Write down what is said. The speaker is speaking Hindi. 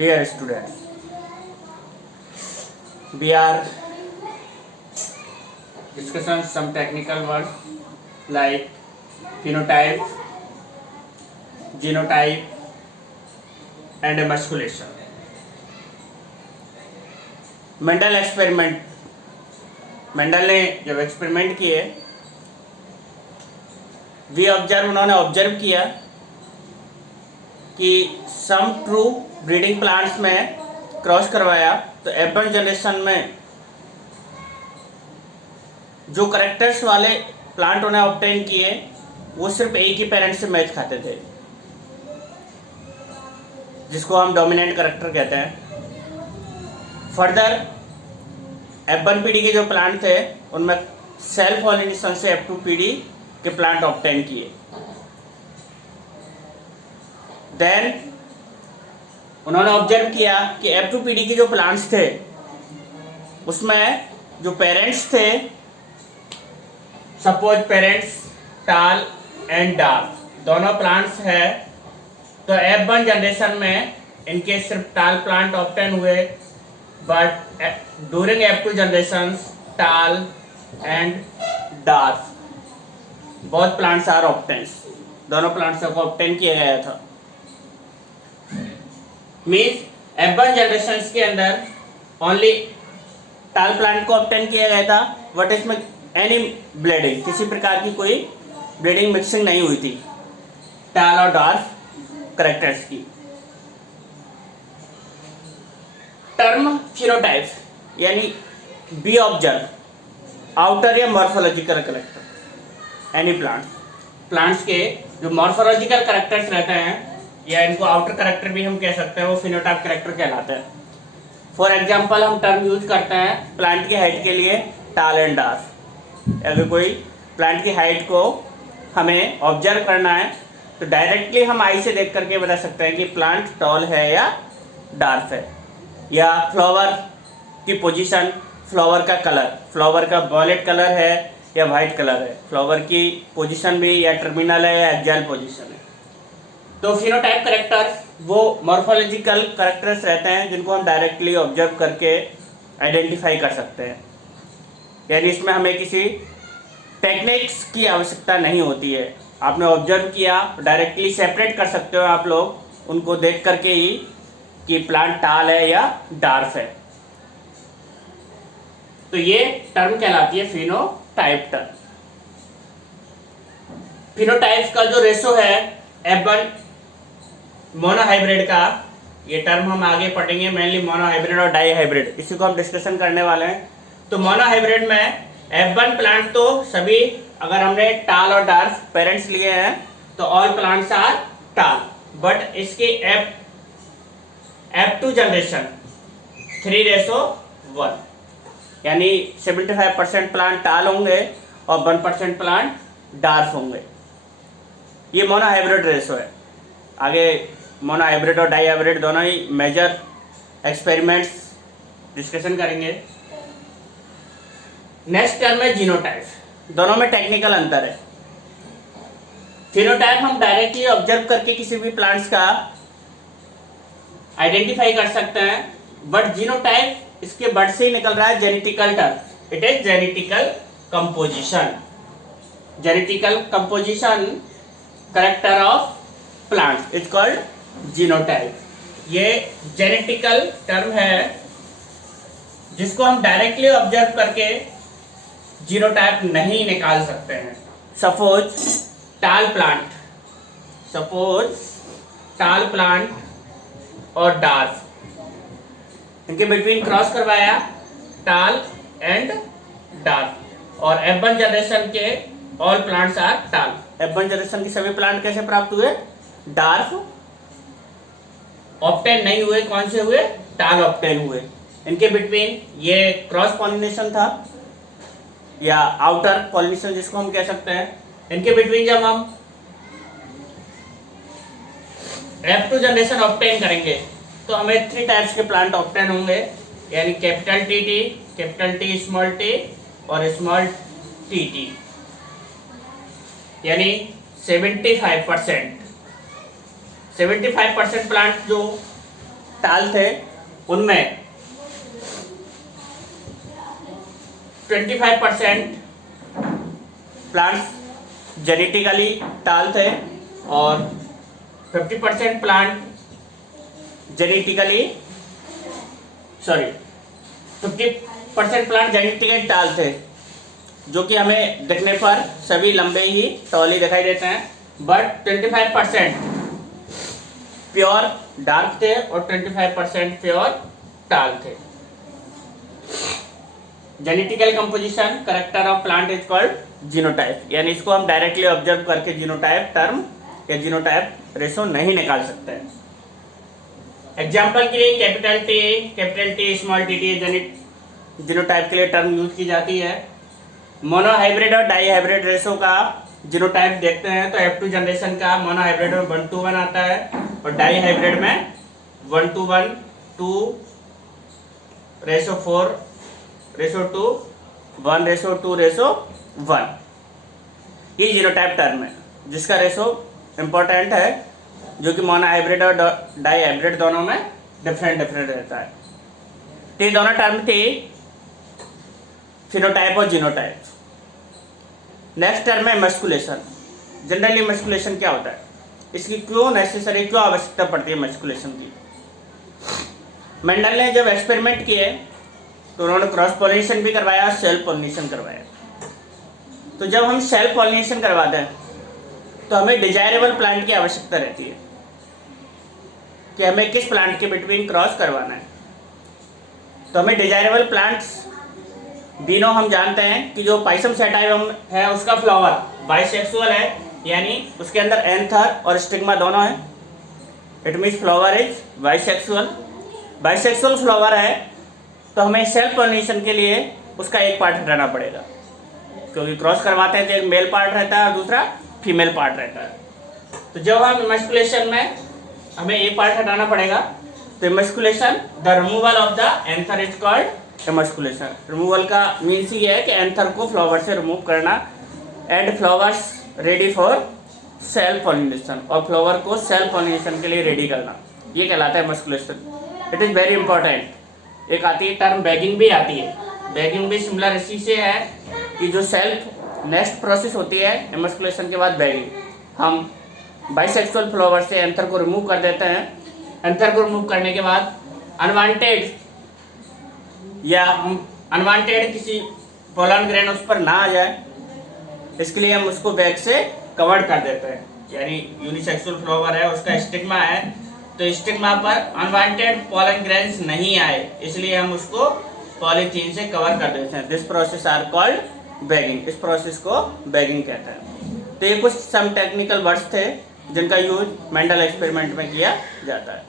Dear students, we are discussing some technical words like phenotype, genotype and emasculation. Mendel experiment, Mendel ने जब एक्सपेरिमेंट किए उन्होंने ऑब्जर्व किया कि सम ट्रू ब्रीडिंग प्लांट्स में क्रॉस करवाया तो F1 जनरेशन में जो करेक्टर्स वाले प्लांट उन्हें ऑब्टेन किए वो सिर्फ एक ही पेरेंट से मैच खाते थे, जिसको हम डोमिनेंट करेक्टर कहते हैं। फर्दर F1 पीढ़ी के जो प्लांट थे उनमें सेल्फ पॉलिनेशन से F2 पीढ़ी के प्लांट ऑब्टेन किए। देन उन्होंने ऑब्जर्व किया कि F2 पीढ़ी के जो प्लांट्स थे उसमें जो पेरेंट्स थे, suppose parents tall and dwarf दोनों प्लांट्स है, तो F1 जनरेशन में इनके सिर्फ टाल प्लांट ऑब्टेन हुए, but during F2 generation tall and dwarf both plants are obtain, दोनों प्लांट्स को ऑब्टेन किया गया था। मीन्स F1 जनरेशन के अंदर ओनली टाल प्लांट को ऑब्टेन किया गया था, बट इसमें एनी ब्लीडिंग, किसी प्रकार की कोई ब्लीडिंग मिक्सिंग नहीं हुई थी टाल और डार्फ करेक्टर्स की। टर्म फिनोटाइप यानी बी ऑब्जर्व आउटर या मॉर्फोलॉजिकल करेक्टर एनी प्लांट्स के जो मॉर्फोलॉजिकल करेक्टर्स रहते हैं या इनको आउटर करेक्टर भी हम कह सकते हैं, वो फिनोटाइप करेक्टर कहलाते हैं। फॉर एग्जांपल हम टर्म यूज करते हैं प्लांट की हाइट के लिए टाल एंड डार्फ। अगर कोई प्लांट की हाइट को हमें ऑब्जर्व करना है तो डायरेक्टली हम आई से देख करके बता सकते हैं कि प्लांट टॉल है या डार्फ है। या फ्लावर की पोजीशन, फ्लावर का कलर, फ्लावर का वॉयलेट कलर है या वाइट कलर है, फ्लावर की पोजीशन भी या टर्मिनल है या एक्सियल पोजीशन है। तो फिनोटाइप करेक्टर्स वो मॉर्फोलॉजिकल करेक्टर्स रहते हैं जिनको हम डायरेक्टली ऑब्जर्व करके आइडेंटिफाई कर सकते हैं, यानी इसमें हमें किसी टेक्निक्स की आवश्यकता नहीं होती है। आपने ऑब्जर्व किया, डायरेक्टली सेपरेट कर सकते हो आप लोग उनको देख करके ही कि प्लांट टाल है या डार्फ है। तो ये टर्म कहलाती है फिनोटाइप टर्म। फिनोटाइप का जो रेशो है F1 मोनोहाइब्रिड का, ये टर्म हम आगे पढ़ेंगे, मेनली मोनोहाइब्रिड और डाई हाइब्रिड, इसी को हम डिस्कशन करने वाले हैं। तो मोनोहाइब्रिड में F1 प्लांट तो सभी, अगर हमने टाल और डार्फ पेरेंट्स लिए हैं तो ऑल प्लांट्स आर टाल, बट इसके F2 जनरेशन 3:1 यानी 75% प्लांट टाल होंगे और 1% प्लांट डार्फ होंगे। ये मोनोहाइब्रिड रेशो है। आगे मोनोहाइब्रिड और डाई हाइब्रिड दोनों ही मेजर एक्सपेरिमेंट्स डिस्कशन करेंगे। नेक्स्ट टर्म है जीनोटाइप, दोनों में टेक्निकल अंतर है। फिनोटाइप हम डायरेक्टली ऑब्जर्व करके किसी भी प्लांट्स का आइडेंटिफाई कर सकते हैं, बट जीनोटाइप इसके बर्ड से ही निकल रहा है, genetical term, it is genetical composition. Genetical composition character of plant is called genotype. ये जेनेटिकल टर्म है जिसको हम डायरेक्टली ऑब्जर्व करके जीनोटाइप नहीं निकाल सकते हैं। सपोज टाल प्लांट और डार्फ, इनके बिटवीन क्रॉस करवाया टाल एंड डार्फ, और F1 जनरेशन के ऑल प्लांट्स आर टाल। F1 जनरेशन के सभी प्लांट कैसे प्राप्त हुए? डार्फ ऑब्टेन नहीं हुए, कौन से हुए? टाल ऑब्टेन हुए। इनके बिटवीन ये क्रॉस पॉलिनेशन था या आउटर पॉलिनेशन जिसको हम कह सकते हैं। इनके बिटवीन जब हम F2 जनरेशन ऑब्टेन करेंगे तो हमें 3 टाइप्स के प्लांट ऑब्टेन होंगे, यानी कैपिटल T, स्मॉल t और स्मॉल tt, यानी 75% प्लांट जो टाल थे उनमें 25% प्लांट्स जेनेटिकली टाल थे और 50% प्लांट जेनेटिकली 50% प्लांट जेनेटिकली टाल थे, जो कि हमें देखने पर सभी लंबे ही टॉल ही दिखाई देते हैं, बट 25% प्योर डार्क थे और 25% प्योर टाल थे। Genetical composition character of plant is called genotype, यानी इसको हम डायरेक्टली ऑब्जर्व करके जीनोटाइप टर्म या जीनोटाइप रेशो नहीं निकाल सकते हैं। एग्जाम्पल के लिए capital T small T genotype के लिए टर्म यूज की जाती है। मोनोहाइब्रिड और डाईहाइब्रिड रेशो का जीनोटाइप देखते हैं तो F2 जनरेशन का मोनोहाइब्रिड में 1:1 आता है और डाईहाइब्रिड में 1:1, 2:4:2, 1:2:1। ये जीनोटाइप टर्म है जिसका रेशो इम्पोर्टेंट है, जो कि मोनोहाइब्रिड और डाईहाइब्रिड दोनों में डिफरेंट रहता है। तो ये दोनों टर्म थी फिनोटाइप और जीनोटाइप। नेक्स्ट टर्म है मस्कुलेशन। जनरली मस्कुलेशन क्या होता है, इसकी क्यों आवश्यकता पड़ती है मस्कुलेशन की। मेंडल ने जब एक्सपेरिमेंट किए तो उन्होंने क्रॉस पॉलिनेशन भी करवाया, सेल्फ पॉलिनेशन करवाया। तो जब हम सेल्फ पॉलिनेशन करवाते हैं तो हमें डिजायरेबल प्लांट की आवश्यकता रहती है कि हमें किस प्लांट के बिटवीन क्रॉस करवाना है। तो हमें डिजायरेबल प्लांट्स तीनों हम जानते हैं कि जो पाइसम सैटाइवम है उसका फ्लावर बाइसेक्सुअल है, यानी उसके अंदर एंथर और स्टिग्मा दोनों है। It means flower is bisexual flower है, तो हमें सेल्फ पॉलिनेशन के लिए उसका एक पार्ट हटाना पड़ेगा, क्योंकि क्रॉस करवाते हैं तो एक मेल पार्ट रहता है और दूसरा फीमेल पार्ट रहता है। तो जब हम इमस्कुलेशन में हमें एक पार्ट हटाना पड़ेगा, तो इमस्कुलेशन the removal of the anther is called इमस्कुलेशन। Removal का मीन्स ये है कि एंथर को फ्लावर से रिमूव करना and flowers ready for self pollination, और फ्लावर को सेल्फ पॉलिनेशन के लिए रेडी करना, ये कहलाता है इमस्कुलेशन। It is very important. एक आती है टर्म बैगिंग भी आती है। बैगिंग भी सिमिलर इसी से है कि जो सेल्फ नेक्स्ट प्रोसेस होती है इमस्कुलेशन के बाद बैगिंग। हम बाइसेक्सुअल फ्लावर से एंथर को रिमूव कर देते हैं। एंथर को रिमूव करने के बाद अनवांटेड किसी पोलन ग्रेन उस पर ना आ जाए, इसके लिए हम उसको बैग से कवर कर देते हैं। यानी यूनिसेक्सुअल फ्लावर है, उसका स्टिग्मा है, तो स्टिग्मा पर अनवांटेड पोलन ग्रेन्स नहीं आए, इसलिए हम उसको पॉलीथीन से कवर कर देते हैं। This process are called bagging. इस प्रोसेस को बैगिंग कहते हैं। तो ये कुछ सम टेक्निकल वर्ड्स थे जिनका यूज मेंडल एक्सपेरिमेंट में किया जाता है।